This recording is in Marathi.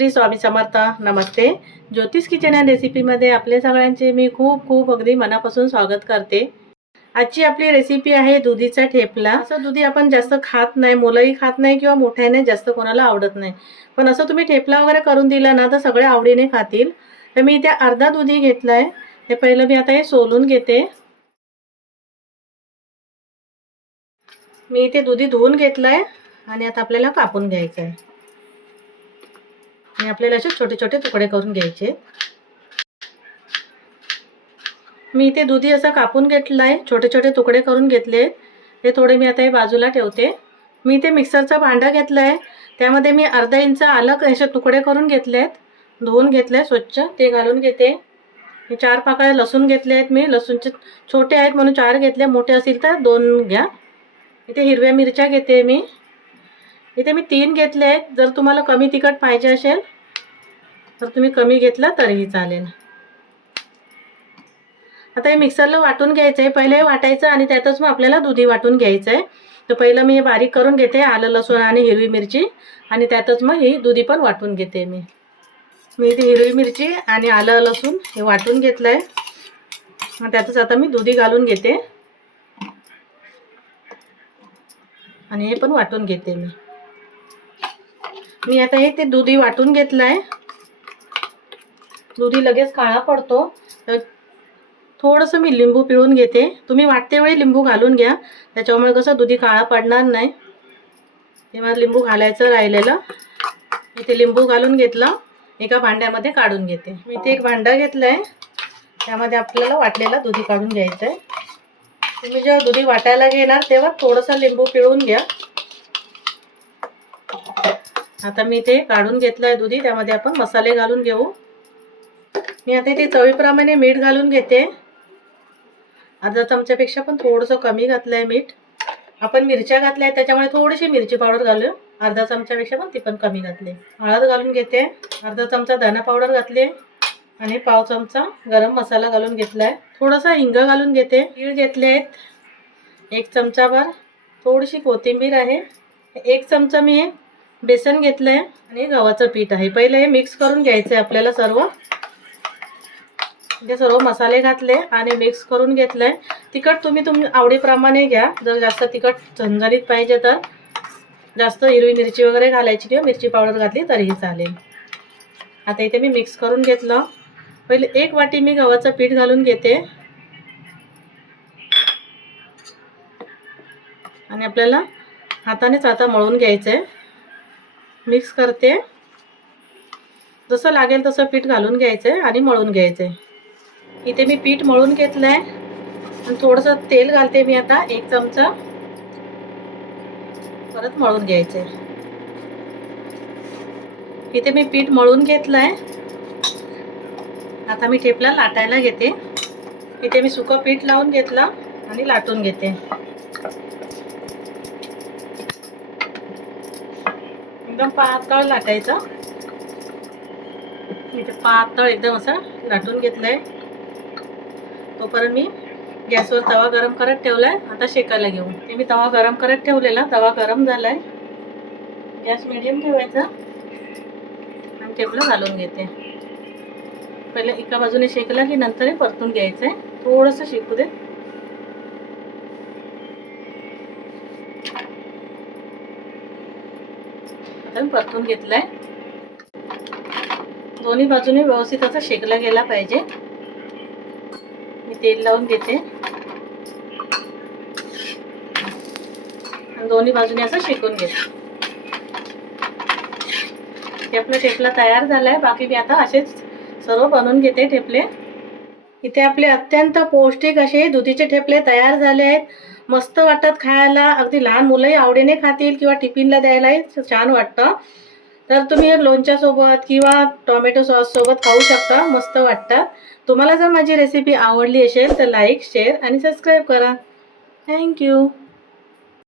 श्री स्वामी समर्थ नमस्ते. ज्योतिष किचन या रेसिपीमध्ये आपले सगळ्यांचे मी खूप खूप अगदी मनापासून स्वागत करते. आजची आपली रेसिपी आहे दुधीचा ठेपला. असं दुधी आपण जास्त खात नाही मुलंही खात नाही किंवा मोठ्याने जास्त कोणाला आवडत नाही. पण असं तुम्ही ठेपला वगैरे करून दिला ना तर सगळे आवडीने खातील. तर मी इथे अर्धा दुधी घेतला आहे ते पहिलं मी आता हे सोलून घेते. मी इथे दुधी धुवून घेतलं आहे आणि आता आपल्याला कापून घ्यायचं आहे आणि आपल्याला असे छोटे छोटे तुकडे करून घ्यायचे. मी इथे दुधी असं कापून घेतलं आहे छोटे छोटे तुकडे करून घेतले. ते थोडे मी आता हे बाजूला ठेवते. मी इथे मिक्सरचा भांडा घेतला आहे त्यामध्ये मी अर्धा इंच आलं असे तुकडे करून घेतले आहेत धुवून घेतले स्वच्छ. ते घालून घेते. हे चार पाकळ्या लसूण घेतले आहेत मी. लसूणचे छोटे आहेत म्हणून चार घेतले. मोठे असतील तर दोन घ्या. इथे हिरव्या मिरच्या घेते मी. इथे मी तीन घेतले आहेत. जर तुम्हाला कमी तिखट पाहिजे असेल तर तुम्ही कमी घेतला तरीही चालेल. आता हे मिक्सरला वाटून घ्यायचं आहे पहिले वाटायचं आणि त्यातच मग आपल्याला दुधी वाटून घ्यायचं आहे तर पहिलं मी हे बारीक करून घेते आलं लसूण आणि हिरवी मिरची. आणि त्यातच मग ही दुधी पण वाटून घेते मी. मी इथे हिरवी मिरची आणि आलं लसूण हे वाटून घेतलं आहे त्यातच आता मी दुधी घालून घेते. आणि हे पण वाटून घेते मी. मी आता हे ते दुधी वाटून घेतलं आहे दुधी लगेच काळा पडतो. तर थोडंसं मी लिंबू पिळून घेते. तुम्ही वाटते वेळी लिंबू घालून घ्या. त्याच्यामुळे कसं दुधी काळा पडणार नाही. तेव्हा लिंबू घालायचं राहिलेलं. इथे लिंबू घालून घेतलं. एका भांड्यामध्ये काढून घेते. मी इथे एक भांडं घेतलं आहे त्यामध्ये आपल्याला वाटलेला दुधी काढून घ्यायचं आहे तुम्ही जेव्हा दुधी वाटायला घेणार तेव्हा थोडंसं लिंबू पिळून घ्या. आता मी ते काढून घेतलं आहे दुधी त्यामध्ये आपण मसाले घालून घेऊ. मी आता ते चवीप्रमाणे मीठ घालून घेते. अर्धा चमच्यापेक्षा पण थोडंसं कमी घातलं आहे मीठ. आपण मिरच्या घातल्या आहेत त्याच्यामुळे थोडीशी मिरची पावडर घालू अर्धा चमच्यापेक्षा पण ती पण कमी घातली. हळद घालून घेते. अर्धा चमचा धना पावडर घातली आणि पाव चमचा गरम मसाला घालून घेतला आहे थोडासा हिंग घालून घेते. तीळ घेतले आहेत एक चमचाभर. थोडीशी कोथिंबीर आहे. एक चमचा मी बेसन घेतलं आहे आणि गव्हाचं पीठ आहे. पहिले हे मिक्स करून घ्यायचं आहे आपल्याला सर्व. ते सर्व मसाले घातले आणि मिक्स करून घेतलं आहे तिखट तुम्ही तुम आवडीप्रमाणे घ्या. जर जास्त तिखट झणझणीत पाहिजे तर. जास्त हिरवी मिरची वगैरे घालायची किंवा हो. मिरची पावडर घातली तरीही चालेल. आता इथे मी मिक्स करून घेतलं. पहिले एक वाटी मी गव्हाचं पीठ घालून घेते. आणि आपल्याला हातानेच आता मळून घ्यायचं आहे मिक्स करते. जसं लागेल तसं पीठ घालून घ्यायचं आहे आणि मळून घ्यायचं आहे इथे मी पीठ मळून घेतलं आहे आणि थोडंसं तेल घालते मी आता एक चमचा. परत मळून घ्यायचं आहे इथे मी पीठ मळून घेतलं आहे आता मी ठेपला लाटायला घेते. इथे मी सुकं पीठ लावून घेतलं आणि लाटून घेते. एकदम पातळ लाटायचं. इथे पातळ एकदम असं लाटून घेतलंय. तोपर्यंत मी गॅसवर तवा गरम करत ठेवलाय. आता शेकायला घेऊ. ते मी तवा गरम करत ठेवलेला. तवा गरम झालाय. गॅस मिडियम ठेवायचा. आणि टेबलं घालून घेते. पहिले एका बाजूने शेकला की नंतर हे परतून घ्यायचंय. थोडंसं शेकू दे. आता मी परतून आहे दोन्ही बाजूने व्यवस्थित असं शेकला गेला पाहिजे. मी तेल लावून घेते. आणि दोन्ही बाजूने असं शेकून घेते. ठेपलं आपला ठेपला तयार झालाय. बाकी मी आता असेच सर्व बनवून घेते ठेपले. इथे आपले अत्यंत पौष्टिक असे दुधीचे ठेपले तयार झाले आहेत. मस्त वाटतात खायला. अगदी लहान मुलंही आवडीने खातील किंवा टिफिनला द्यायलाही छान वाटतं. तर तुम्ही लोणच्यासोबत किंवा टोमॅटो सॉससोबत खाऊ शकता. मस्त वाटतात. तुम्हाला जर माझी रेसिपी आवडली असेल तर लाईक शेअर आणि सबस्क्राईब करा. Thank you